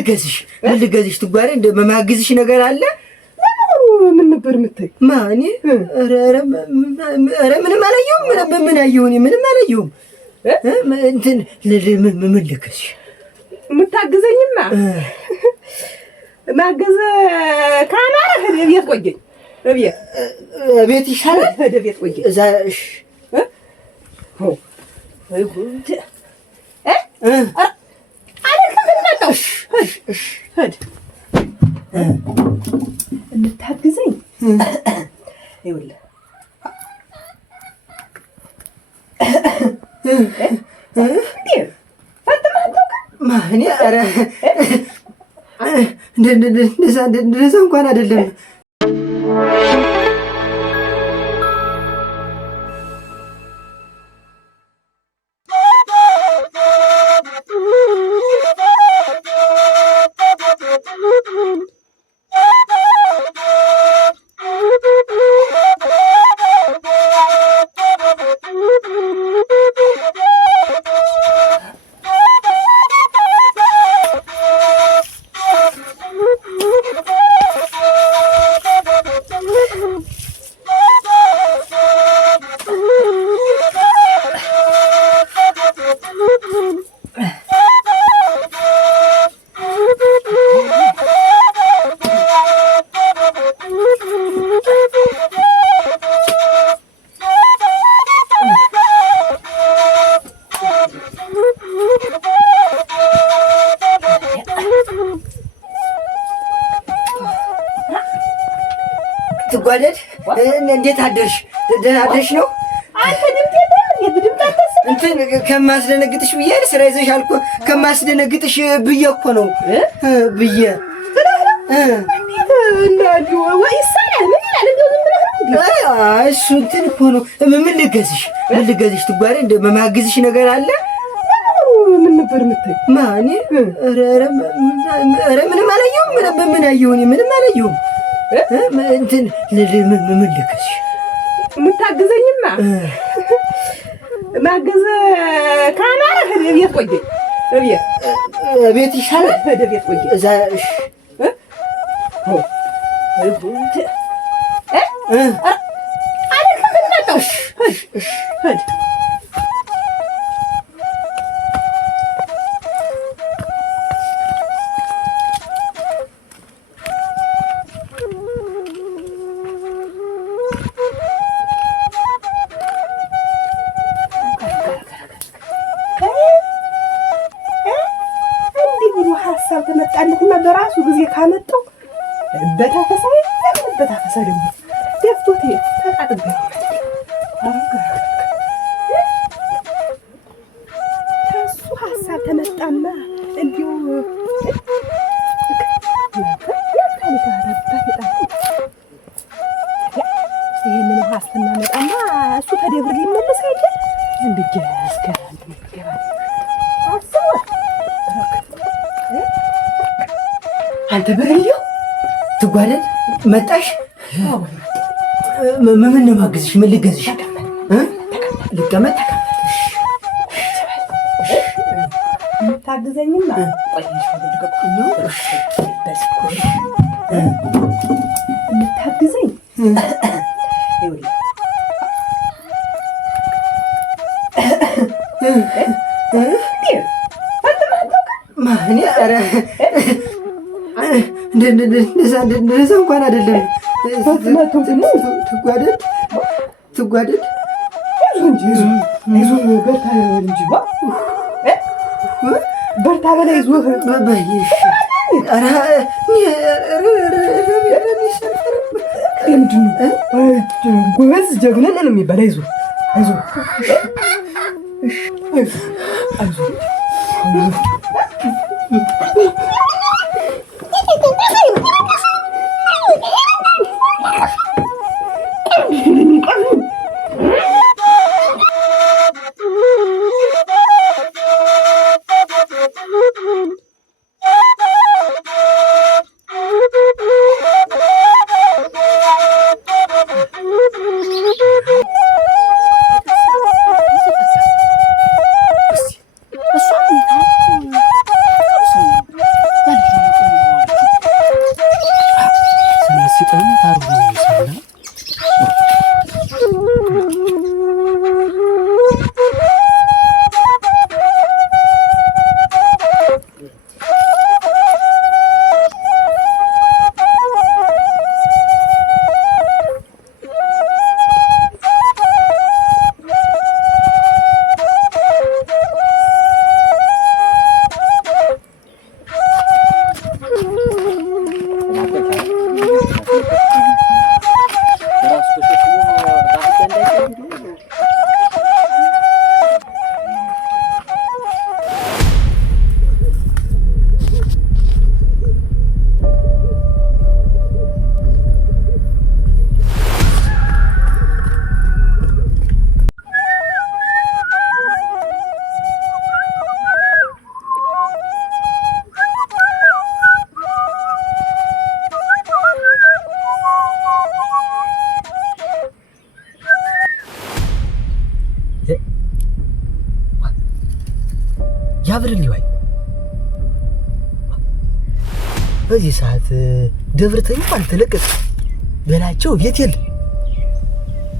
ልገዝሽ ትጓሬ እንደ መማግዝሽ ነገር አለ። ምን ነበር የምታይ? ማን? ኧረ ምንም አላየሁም። ምን አየሁኝ? ምንም አላየሁም። እንትን ምን ልገዝሽ? የምታግዘኝማ ማገዝ ካማረህ ቤት ቆየኝ። ቤት ይሻላል። ቤት ቆየኝ። እዛ እንታግዘኝ ይኸውልህ ማን? ኧረ እንደዛ እንኳን አይደለም። ትጓደድ እንዴት አደርሽ? ደህና አደርሽ ነው? አንተ እንትን ከማስደነግጥሽ ብዬ ስራ ይዘሻል እኮ ከማስደነግጥሽ ብዬ እኮ ነው ብዬ እሱ እንትን እኮ ነው። ምን ልገዝሽ ትጓሬ እንደ መማግዝሽ ነገር አለ። ምን ነበር የምታይ? ማን? ኧረ ምንም አላየሁም። ምን አየሁኝ? ምንም አላየሁም። እንትን ምን ልገዝሽ? የምታግዘኝማ ማገዝ ካማረህ ቤት ቆየኝ። ቤት ይሻላል። ቤት ቆየኝ። እዛ ሀሳብ ተመጣለትና በራሱ ጊዜ ካመጣው በታፈሳ ደግሞ ደፍቶት ተቃጥበ ከሱ ሀሳብ ተመጣና እንዲሁ ይህንን ሀሳብ መጣና እሱ ተደብር ሊመለስ አይደል? ዝም ብዬ አስገራል አንተ በረየው ትጓደድ መጣሽ? ምን ነው ማግዝሽ? ምን ልገዝሽ? ልቀመጥ የምታግዘኝማ የምታግዘኝ ማን? ኧረ እንደዛ እንኳን አይደለም። ትጓደድ በርታ በላይ ይዞህ ጎበዝ ጀግና ነን የሚባል አይዞህ ያብርልኝ ወይ በዚህ ሰዓት ደብርተኝ አልተለቀቀ በላቸው ቤት የለ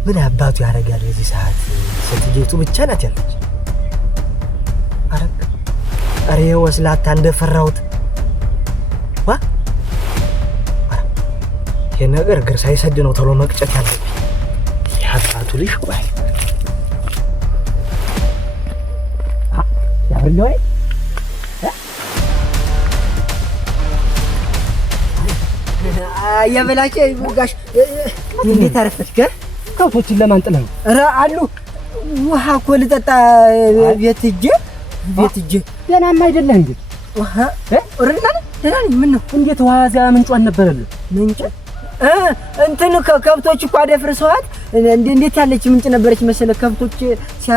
ምን አባቱ ያደርጋል በዚህ ሰዓት ሴትየቱ ብቻ ናት ያለች አረ ወስላታ እንደፈራሁት ዋ የነገር ግር ሳይሰድ ነው ተሎ መቅጨት ያለብኝ ያባቱ ልጅ ወይ ያብርልኝ ወይ የበላቸው ጋሽ እንዴት አረፈች ከብቶችን ለማንጥለው ኧረ አሉ ውሃ እኮ ልጠጣ ቤት ሂጅ ደህናማ አይደለህ እንዴ ውሃ ወረድና ደህና ነኝ ምን ነው እንዴት ውሃ እዚያ ምንጯን ነበረልህ ምንጭ እንትን ከብቶች እኮ አደፍርሰዋት እንዴት ያለች ምንጭ ነበረች መሰለህ ከብቶች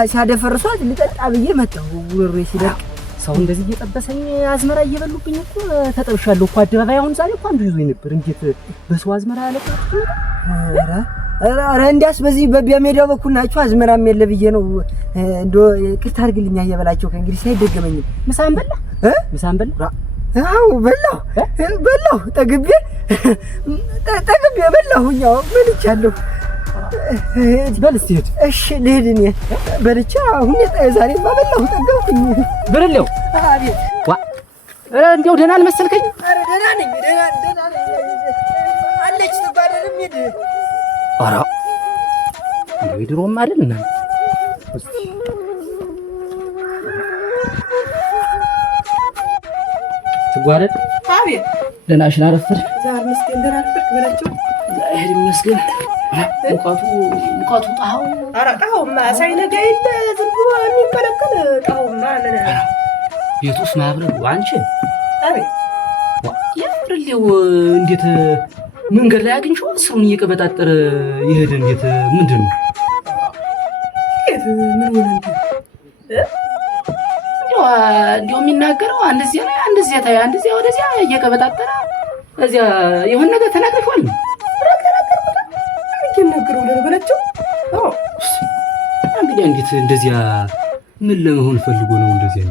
ሲያደፈርሷት ልጠጣ ብዬ መጣሁ ጉሮሮዬ ሲደርቅ ሰው እንደዚህ እየጠበሰኝ አዝመራ እየበሉብኝ እኮ ተጠብሻለሁ እኮ አደባባይ አሁን ዛሬ እኮ አንዱ ይዞኝ ነበር እንዴት በሰው አዝመራ ያለቀት ኧረ እንዲያስ በዚህ በሜዳው በኩል ናቸው አዝመራም የለ ብዬ ነው እንዶ ቅርታ አድርግልኝ እየበላቸው ከእንግዲህ ሳይደገመኝ ምሳን በላ አው በላሁ ጠግቤ በላሁኛው በልቻለሁ በል እስቲ እሺ ልሂድ እኔ በልቻ አሁን ዛሬማ በላሁ ጠገብኩኝ ብርሌው አቤት ዋ እንደው ደህና አልመሰልከኝ ኧረ ደህና ነኝ አለች ትባደርም ሄድ ኧረ እንደው ይድሮም አይደል እና ትጓረድ አቤት ደህና ሽን አረፈር ዛሬ መስገን ደህና አረፈር በላቸው ዛሬ መስገን ሙቀቱ ጣው ኧረ ጣውማ ሳይነጋ የለ ዝም ብሎ የሚከለከል ጣውማ ምን ቤቱስ ማብረዱ አንቺ አቤት ያብርልው እንዴት መንገድ ላይ አግኝቼው ስሩን እየቀበጣጠረ ይሄድ እንዴት ምንድን ነው ምን ሆነ እንደው የሚናገረው አንደዚያ ላይ አንደዚያ ታይ አንደዚያ ወደዚያ እየቀበጣጠረ እዚያ የሆነ ነገር ተናግረሽዋል ነገሩ ለበለችው እንግዲህ እንዴት እንደዚያ ምን ለመሆን ፈልጎ ነው እንደዚያ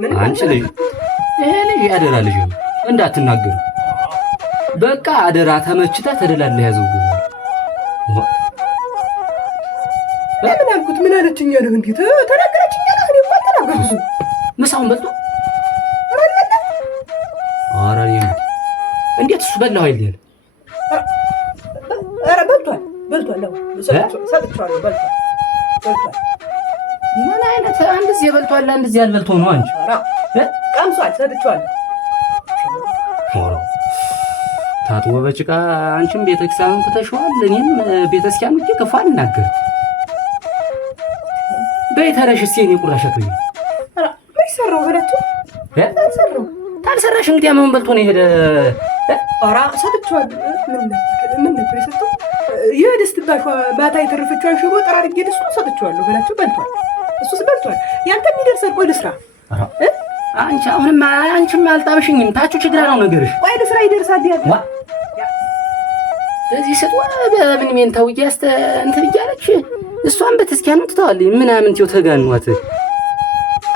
እንዴ አንቺ ልጅ ይሄ ልጅ አደራ ልጅ እንዳትናገሩ በቃ አደራ ተመችታ ተደላለ ያዘው ለምን አልኩት ምን አለችኝ ያለው እንዴ ተናገረችኝ ያለው እኔ እንኳን ተናገርኩ ምሳውን በልቶ አራሪ እንዴት እሱ በላው አይደል ኧረ በልቷል ሰጥቷል በልቷል ምን አይነት አንደዚህ የበልቷል አንደዚህ ያልበልቶ ነው አንቺ ቀምሷል ሰጥቷል ታጥቦ በጭቃ አንቺም ቤተክርስቲያኑን ትተሽዋል እኔም ቤተክርስቲያኑ ከፋ አልናገር በይተረሽ ሲኔ ቁራሽ አትይ ኧረ አይሰራው በለቱ ታልሰራሽ እንግዲህ ምን በልቶ ነው የሄደ ኧረ ሰጥቷል ምን ነበር የሰጠው የደስት ባሽ ማታ የተረፈችው ሽቦ ጠራርጌ ደስቱ ሰጥቷለሁ በላችሁ በልቷል እሱስ በልቷል ያንተ የሚደርሰን ቆይ ልስራ አንቺ አሁንም አንቺም አልጣብሽኝም ታቹ ችግር ነው ነገርሽ ቆይ ልስራ ይደርሳል ያለ እዚህ ሰጥዋ በምን ምን ታውቂያስ እንትን እያለች እሷን በተስኪያኑ ትተዋል ምናምን ትው ተጋኗት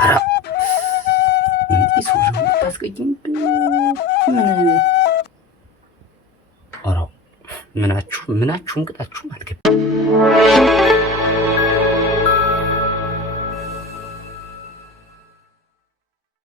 አራ እሱ ጆ ታስቀይኝ ምን አራው ምናችሁም ቅጣችሁም አልገባም